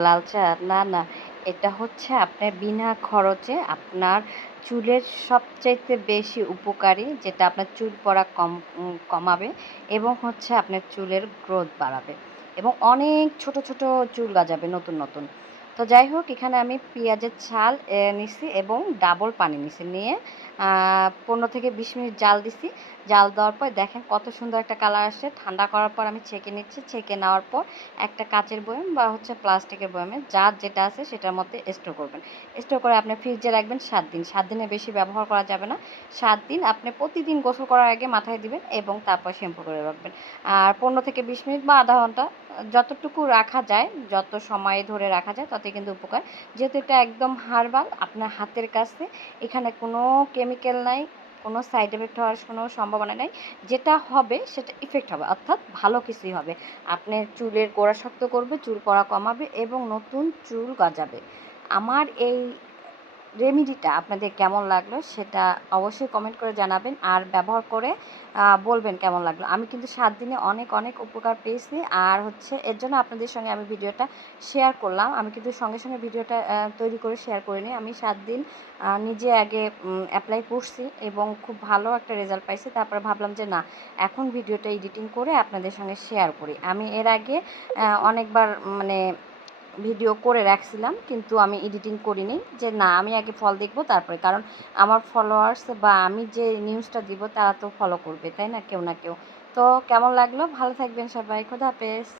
লাল চা, না না, এটা হচ্ছে আপনার বিনা খরচে আপনার চুলের সবচাইতে বেশি উপকারী যেটা আপনার চুল পড়া কম কমাবে এবং হচ্ছে আপনার চুলের গ্রোথ বাড়াবে এবং অনেক ছোট ছোট চুল গজাবে নতুন নতুন। তো যাই হোক, এখানে আমি পেঁয়াজের ছাল নিছি এবং ডাবল পানি নিছি। নিয়ে পনেরো থেকে বিশ মিনিট জাল দিছি। জাল দেওয়ার পর দেখেন কত সুন্দর একটা কালার আসছে। ঠান্ডা করার পর আমি ছেঁকে নিচ্ছি। ছেঁকে নেওয়ার পর একটা কাচের বয়াম বা হচ্ছে প্লাস্টিকের বয়ামে যার যেটা আছে সেটার মধ্যে স্টোর করবেন। স্টোর করে আপনি ফ্রিজে রাখবেন সাত দিন। সাত দিনে বেশি ব্যবহার করা যাবে না। সাত দিন আপনি প্রতিদিন গোসল করার আগে মাথায় দিবেন এবং তারপর শ্যাম্পু করে রাখবেন। আর পনেরো থেকে বিশ মিনিট বা আধা ঘণ্টা যতটুকু রাখা যায়, যত সময় ধরে রাখা যায়, ততই কিন্তু উপকার। যেহেতু এটা একদম হার্বাল, আপনার হাতের কাছে, এখানে কোনো কেমিক্যাল নাই, কোনো সাইড এফেক্ট হওয়ার কোনো সম্ভাবনা নেই। যেটা হবে, সেটা ইফেক্ট হবে, অর্থাৎ ভালো কিছুই হবে। আপনার চুলের গোড়া শক্ত করবে, চুল পড়া কমাবে এবং নতুন চুল গজাবে। আমার এই রেমিডিটা আপনাদের কেমন লাগল সেটা অবশ্যই কমেন্ট করে জানাবেন আর ব্যবহার করে বলবেন কেমন লাগল। আমি কিন্তু সাত দিনে অনেক অনেক উপকার পেয়েছি আর হচ্ছে এর জন্য আপনাদের সঙ্গে আমি ভিডিওটা শেয়ার করলাম। আমি কিন্তু সঙ্গে সঙ্গে ভিডিওটা তৈরি করে শেয়ার করিনি আমি সাত দিন নিজে আগে অ্যাপ্লাই করছি এবং খুব ভালো একটা রেজাল্ট পাইছি। তারপরে ভাবলাম যে না, এখন ভিডিওটা এডিটিং করে আপনাদের সঙ্গে শেয়ার করি। আমি এর আগে অনেকবার মানে ভিডিও করে রাখছিলাম, কিন্তু আমি এডিটিং করিনি। যে না, আমি আগে ফল দেখব তারপরে। কারণ আমার ফলোয়ার্স বা আমি যে নিউজটা দিব তারা তো ফলো করবে, তাই না? কেউ না কেউ। তো কেমন লাগল? ভালো থাকবেন সবাই। খোদা হাফেজ।